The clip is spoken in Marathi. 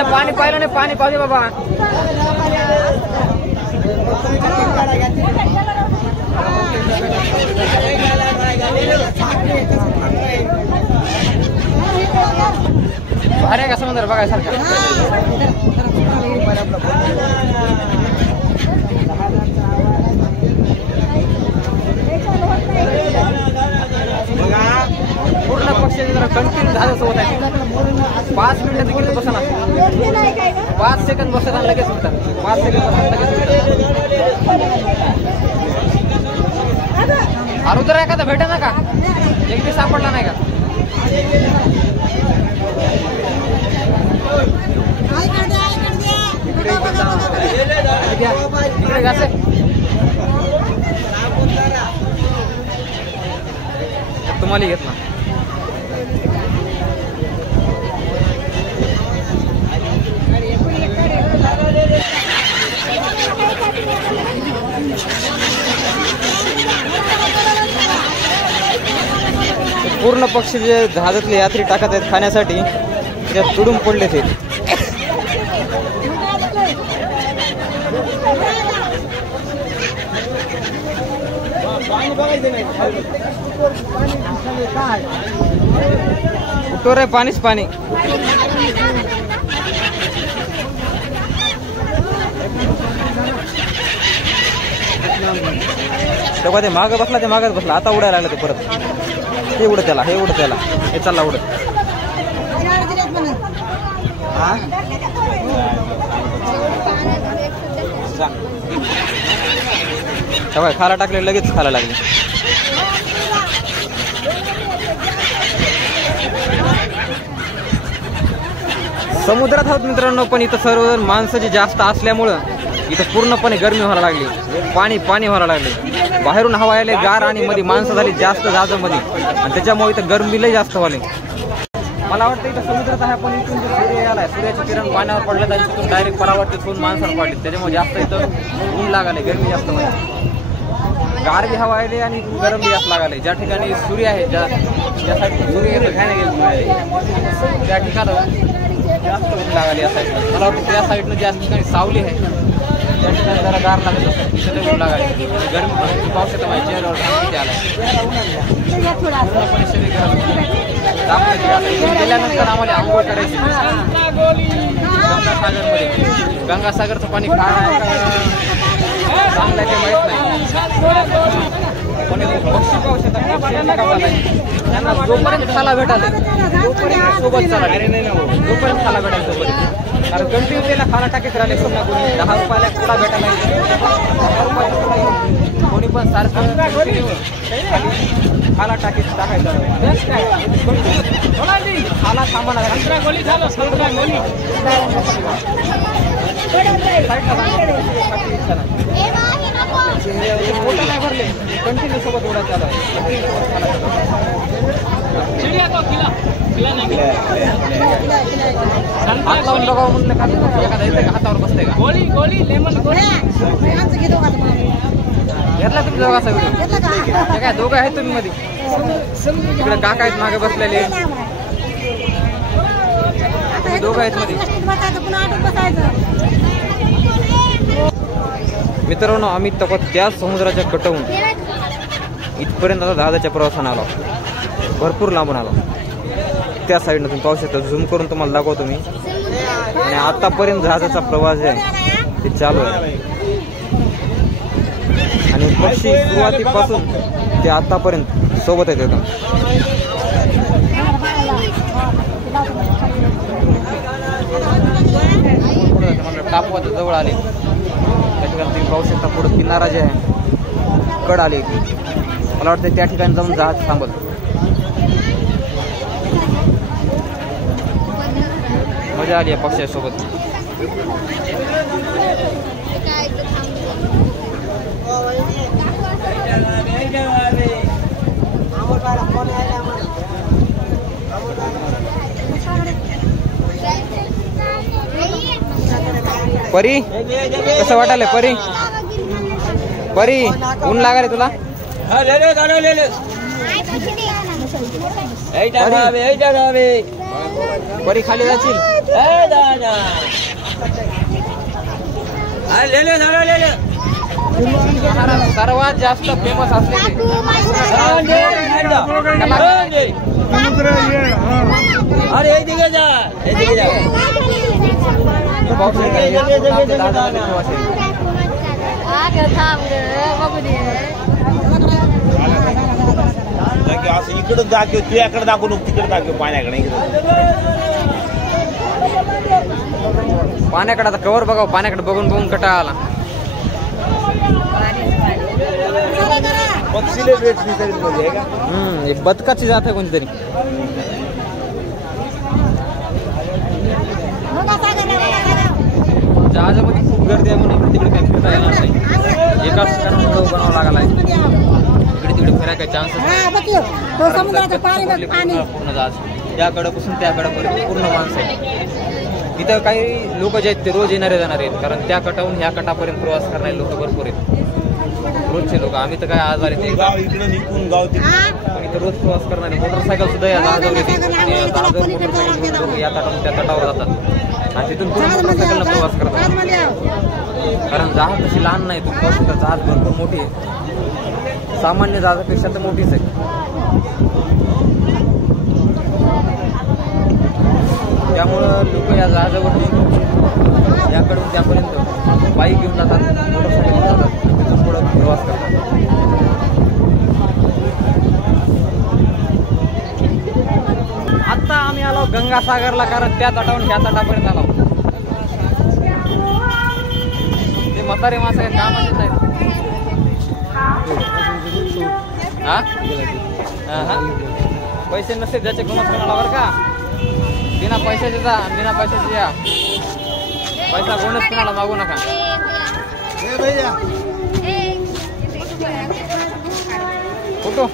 पाणी पाहिलं नाही, पाणी पाहिजे बाबा. भारी आहे का समुद्र बघायसारखा. पूर्ण पक्ष कंटिन्यू झालं सोबत आहे. 5 मिनिटं तिकीट बसा ना, 5 सेकंद बसतात आणि लगेच उठतात. 5 सेकंद बसतात लगेच उठतात. अगोदर एखादा भेटा ना का, एक बी सापडला नाही का. इकडे घासे तुम्हाला घेत ना. पूर्ण पक्षी जे जहाजातले यात्री टाकत आहेत खाण्यासाठी, त्याच्यात तुडून पडले ते. उठो रे, पाणीच पाणी. तेव्हा ते मागं बसला, ते मागच बसला. आता उडायला लागलं ते परत. हे उडत त्याला, हे उडत त्याला, हे चालला उडत. तेव्हा खाला टाकले, लगेच खायला लागले. समुद्रात आहोत मित्रांनो, पण इथं सर्व माणसं जी जास्त असल्यामुळं इथं पूर्णपणे गरमी व्हायला लागली. पाणी पाणी व्हायला लागले. बाहेरून हवा यायले गार आणि मध्ये माणसं झाली जास्त जहाजामध्ये, आणि त्याच्यामुळे इथं गरमीला जास्त व्हायले. मला वाटतं इथं समुद्रात आहे, पण इथून जे सूर्य आलाय, सूर्याचे किरण पाण्यावर पडले तर तिथून डायरेक्ट परावर्तित होऊन माणसाला पडले. त्याच्यामुळे जास्त इथं ऊन लागाले, गरमी जास्त व्हायला. गार बी हवा आले आणि गरम बी जास्त लागाले. ज्या ठिकाणी सूर्य आहे, ज्या साईडला सूर्य येतं घ्यायला गेलं त्या ठिकाणी जास्त ऊन लागाले. या साईडला मला वाटतं त्या साईडनं ज्या ठिकाणी सावली आहे त्या ठिकाणी जरा गार लागत असतं, तिथे ऊन लागाले. गरमी पाऊस येतं माझ्या चेहऱ्यावर किती आला पूर्णपणे शरीर गेल्यानंतर आम्हाला आंघोळ करायची गंगासागरमध्ये. गंगासागरचं पाणी खाणं चांगलं ते माहीत नाही. कोणी पक्षी पाहू शकतात, त्यांना जोपर्यंत खाला भेटाले तोपर्यंत सोबत चालले, जोपर्यंत खाला भेटायला तोपर्यंत. कारण कंटिन्यू त्याला खाला टाकीत राहिले. पुन्हा कोणी 10 रुपयाला पुढा भेटायला, 10 रुपयाला कोणी पण सारखं खाला टाकीत टाकायचं. खाला थांबा ना, मोठं नाही भरले, कंटिन्यू सोबत उडा चालू आहे. हात लावून बघावं म्हणलं का, एखादा येते का हातावर बसते का. गोळी गोळी लेमन गोळी घेतला तुम्ही दोघाचा व्हिडिओ. काय दोघं आहेत तुम्ही मध्ये, तिकडे काका आहेत मागे बसलेले, दोघं आहेत मध्ये. मित्रांनो, आम्ही त्या समुद्राच्या कटवून इथपर्यंत आता जहाजाच्या प्रवासाने आलो, भरपूर लांबून आलो. त्या साईडनं तुम्ही पाहू शकता, झूम करून तुम्हाला दाखवतो मी. आणि आतापर्यंत जहाजाचा प्रवास जे आहे ते चालू आहे. आणि पक्षी सुरुवातीपासून ते आतापर्यंत सोबत आहेत एकदम. टापवाच्या जवळ आले, त्या ठिकाणी तुम्ही पाहू शकता पुढे किनारा जे आहे कड आले. मला वाटतं त्या ठिकाणी जाऊन जहाज थांबत. मजा आली आहे पक्ष्यासोबत. परी कसं वाटायला परी? परी ऊन लागाले तुला? परी खाली जाशील? सर्वात जास्त फेमस असलेले असं इकडं दाखव तुझ्याकडे दाखवू नको तिकडे दाखव पाण्याकडे पाण्याकडे आता कवर बघा पाण्याकडे बघून बघून कटाळा आला पक्षीले भेटली तरी म्हणजे का हे बदकाची जात आहे कोणतरी जहाजामध्ये खूप गर्दी आहे म्हणून इकडे तिकडे काही फिरता येणार नाही एकाच ठिकाणी बनावं लागला आहे इकडे तिकडे फिरायला काही चान्स पूर्ण जहाज त्याकडे पासून त्याकडेपर्यंत पूर्ण माणसं आहे इथं काही लोक जे आहेत ते रोज येणारे जाणारे आहेत कारण त्या कटाहून ह्या कटापर्यंत प्रवास करणारे लोक भरपूर आहेत रोजचे लोक आम्ही तर काय आज आले गाव इकडे निघून गाव पण इथं रोज प्रवास करणारे मोटरसायकल सुद्धा या जहाजावर येते आणि जहाजावर मोटरसायकल लोक या तटावरून त्या तटावर जातात आणि तिथून पूर्ण मोटरसायकलला प्रवास करतात कारण जहाज तशी लहान नाही तुम्ही पाहू शकता जहाज भरपूर मोठी आहे सामान्य जहाजापेक्षा तर मोठीच आहे त्यामुळं लोक या जहाजावरती याकडून त्यापर्यंत बाईक घेऊन जातात मोटरसायकल घेऊन जातात तिथून पुढं प्रवास करतात आता आम्ही आलो गंगासागरला कारण त्या तटावरून ह्या तटापर्यंत आलो ते म्हातारे माणसं काही कामाचेच आहेत हा पैसे नसते ज्याचे गमत कोणाला बरं का बिना पैशाचे जा बिना पैशाचे या पैसा कोणच कोणाला मागू नका फोटो